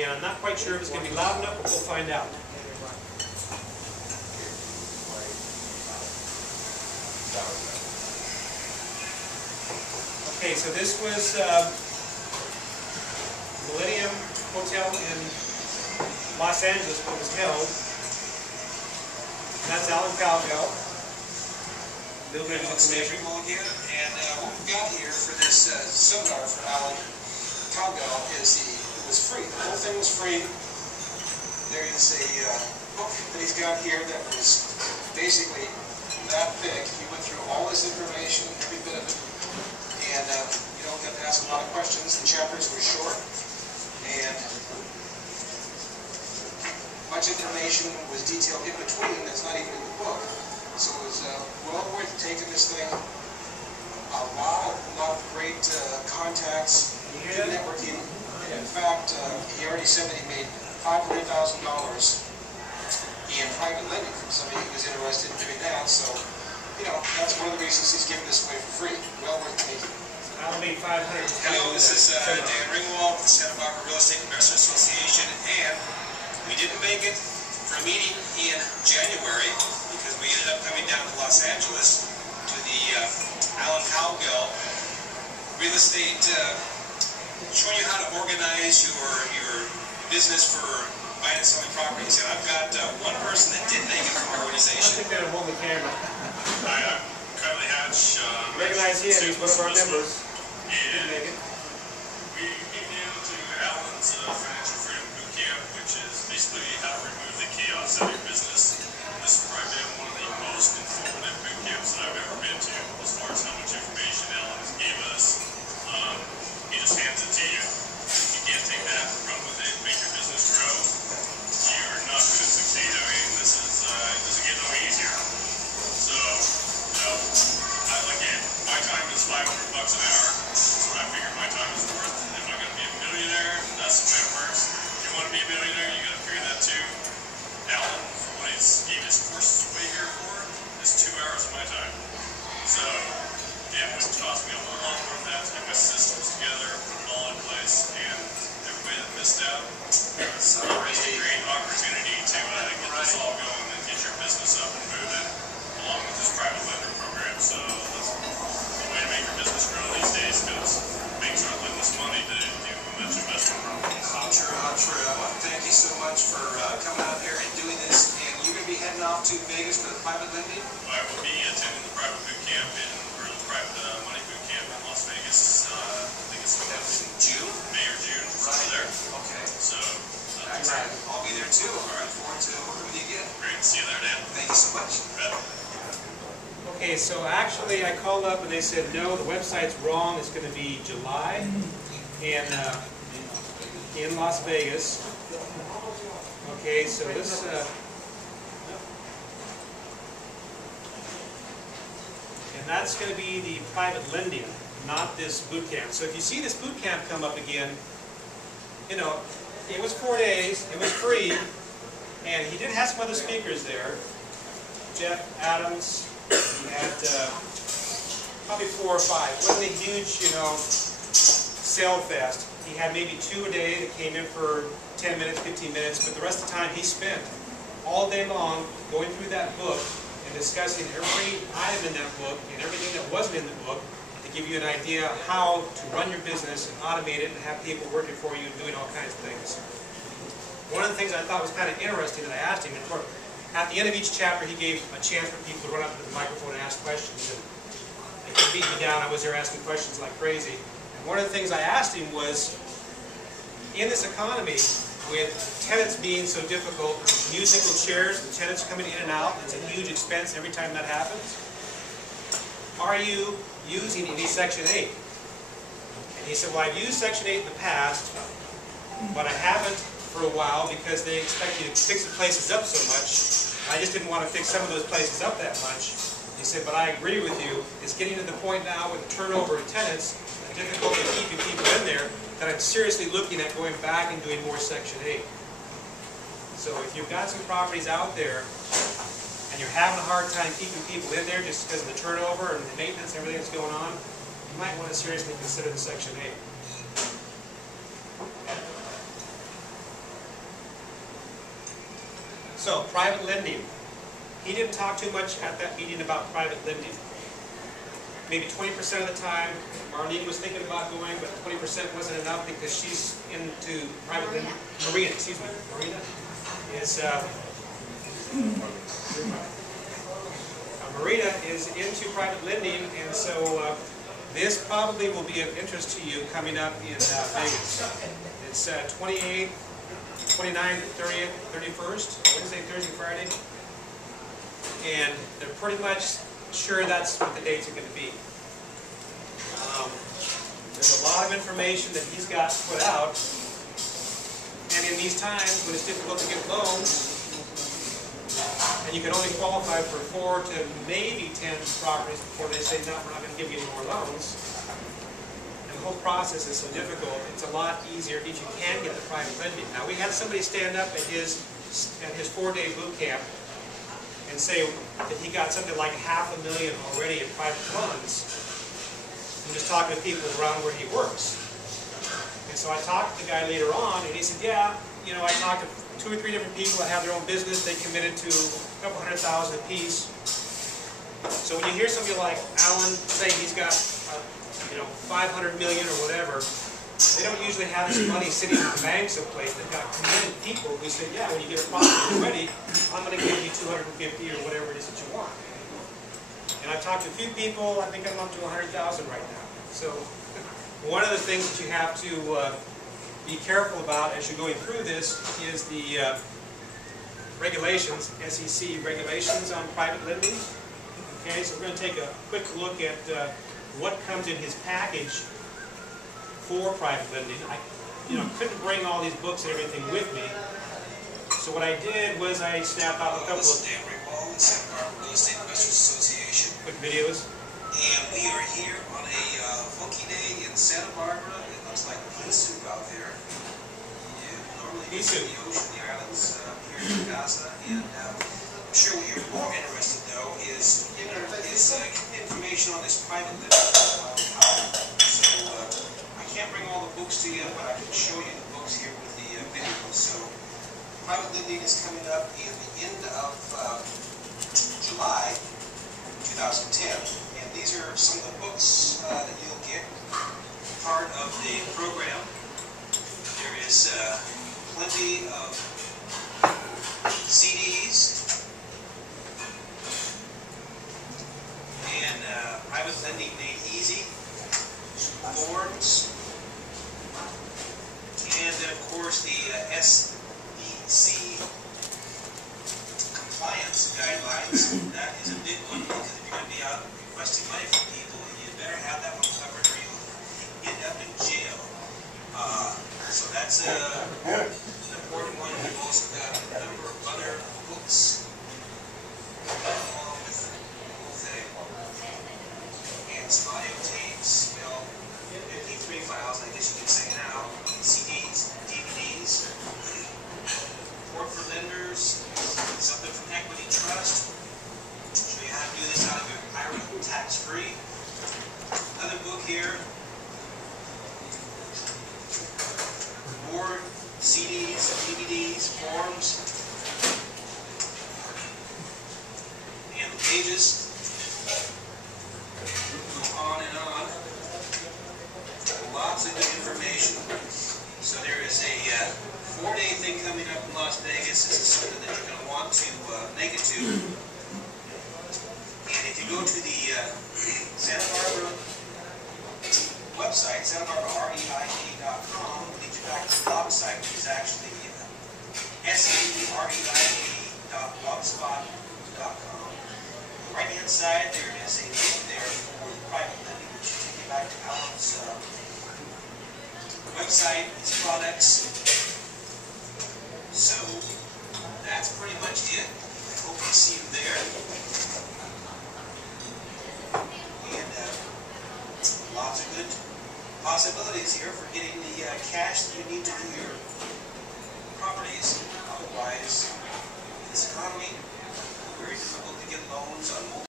And I'm not quite sure if it's going to be loud enough, but we'll find out. Okay, so this was Millennium Hotel in Los Angeles, where it was held. That's Alan Calgill. Little bit of information. And what we've got here for this seminar for Alan Calgill is it was free. The whole thing was free. There is a book that he's got here that was basically that thick. He went through all this information, every bit of it, and you don't have to ask a lot of questions. The chapters were short, and much information was detailed in between that's not even in the book. So it was well worth taking this thing. A lot of great contacts, good networking. In fact, he already said that he made $500,000 in private lending from somebody who was interested in doing that. So, you know, that's one of the reasons he's giving this away for free. Well worth taking. I'll make 500. Hello, this is Dan Ringwald with the Santa Barbara Real Estate Investors Association, and we didn't make it for a meeting in January because we ended up coming down to Los Angeles to the Alan Calgill Real Estate, showing you how to organize your business for buying and selling properties. And I've got one person that did make it from our organization. I think that'll hold the camera. Hi, I'm Kylie Hatch. Recognize him, he's one of our members. And we came down to Alan's Financial Freedom Boot Camp, which is basically how to remove the chaos out of your business. This has probably been one of the most informative boot camps that I've ever been to, as far as how much information Alan has gave us. He just hands it to you. You can't take that, run with it, make your business grow. You're not going to succeed. I mean, this doesn't get no easier. So, you know, my time is $500 an hour. That's what I figure my time is worth. Am I going to be a millionaire? That's the way it works. If you want to be a millionaire, you got to figure that too. Alan, what he gave his courses away here for is 2 hours of my time. So, yeah, it would cost me a whole lot more than that to get my systems together, put it all in place, and everybody that missed out, it's a great opportunity to get this all going and get your business up and moving, along with this private lender program. So that's the way to make your business grow these days, because banks aren't lending us money to do much investment. How true, how true. I want to thank you so much for coming out here and doing this. And you're going to be heading off to Vegas for the private lending? I will be attending the private boot camp or the private money boot camp in Las Vegas. I think it's coming up in June? May or June. Right There. Okay. So, Excellent. I'll be there too. All right. Look forward to working with you again. Great to see you there, Dan. Thank you so much. Okay, so actually I called up and they said, no, the website's wrong. It's going to be July in Las Vegas. Okay, so this... and that's going to be the private lending, not this boot camp. So if you see this boot camp come up again, you know, it was 4 days, it was free, and he did have some other speakers there. Jeff Adams, he had probably 4 or 5. It wasn't a huge, you know, sale fest. He had maybe 2 a day that came in for 10 minutes, 15 minutes, but the rest of the time he spent all day long going through that book and discussing every item in that book and everything that wasn't in the book to give you an idea how to run your business and automate it and have people working for you and doing all kinds of things. One of the things I thought was kind of interesting that I asked him, at the end of each chapter he gave a chance for people to run up to the microphone and ask questions. And he beat me down. I was there asking questions like crazy. And one of the things I asked him was, in this economy, with tenants being so difficult, musical chairs, the tenants coming in and out, it's a huge expense every time that happens. Are you using any Section 8? And he said, well, I've used Section 8 in the past, but I haven't for a while because they expect you to fix the places up so much. I just didn't want to fix some of those places up that much. He said, but I agree with you. It's getting to the point now with the turnover of tenants, the difficulty of keeping people in there, that I'm seriously looking at going back and doing more Section 8. So if you've got some properties out there and you're having a hard time keeping people in there just because of the turnover and the maintenance and everything that's going on, you might want to seriously consider the Section 8. So, private lending. He didn't talk too much at that meeting about private lending. Maybe 20% of the time, Marlene was thinking about going, but 20% wasn't enough because she's into private lending. Marina, excuse me. Marina is into private lending, and so this probably will be of interest to you coming up in Vegas. It's 28th, 29th, 30th, 31st, Wednesday, Thursday, Friday. And they're pretty much sure that's what the dates are going to be. There's a lot of information that he's got put out. And in these times when it's difficult to get loans, and you can only qualify for 4 to maybe 10 properties before they say, no, we're not going to give you any more loans. And the whole process is so difficult, it's a lot easier if you can get the private lending. Now, we had somebody stand up at his 4-day boot camp and say that he got something like $500,000 already in private funds from just talking to people around where he works. And so I talked to the guy later on, and he said, yeah, you know, I talked to 2 or 3 different people that have their own business. They committed to a couple $100,000 apiece. So when you hear somebody like Alan say he's got, you know, $500 million or whatever, they don't usually have this money sitting in the bank someplace. They've got committed people who say, yeah, when you get a property ready, I'm going to give you $250 or whatever it is that you want. And I've talked to a few people. I think I'm up to $100,000 right now. So one of the things that you have to be careful about as you're going through this is the regulations, SEC regulations on private lending. Okay, so we're going to take a quick look at what comes in his package for private lending. I couldn't bring all these books and everything with me, so what I did was I snapped out a couple of Real Estate Investors Association. quick videos. And we are here on a funky day in Santa Barbara. It looks like pea soup out there. Normally it's in the ocean, the islands here in Gaza. And I'm sure what you're more interested though is information on this private lending. So I can't bring all the books to you, but I can show you the books here with the video. So private lending is coming up in the end of July 2010. And these are some of the books that you'll get part of the program. There is plenty of CDs and private lending made easy, forms, and then of course the SEC compliance guidelines. That is a big one because if you're going to be out requesting money from people, you better have that one covered or you'll end up in jail. So that's an important one. We've also got a number of other books along with the whole thing. And some audio tapes, well, MP3 files, I guess you could say now, CDs, DVDs, support for lenders, something from Equity Trust, show you how to do this out of your IRA tax-free. Another book here, more CDs, DVDs, forms, and the pages go on and on. Lots of good information. So there is a 4-day thing coming up in Las Vegas. This is something that you're going to want to make it to. And if you go to the Santa Barbara website, SantaBarbaraREIA.com, leads you back to the blog site, which is actually SBREIA.blogspot.com. On the right-hand side, there is a link there for the private lending, which will take you back to Alan's website, his products. So that's pretty much it. I hope to see you there. And lots of good possibilities here for getting the cash that you need to do your properties. Otherwise, in this economy, very difficult to get loans on multiple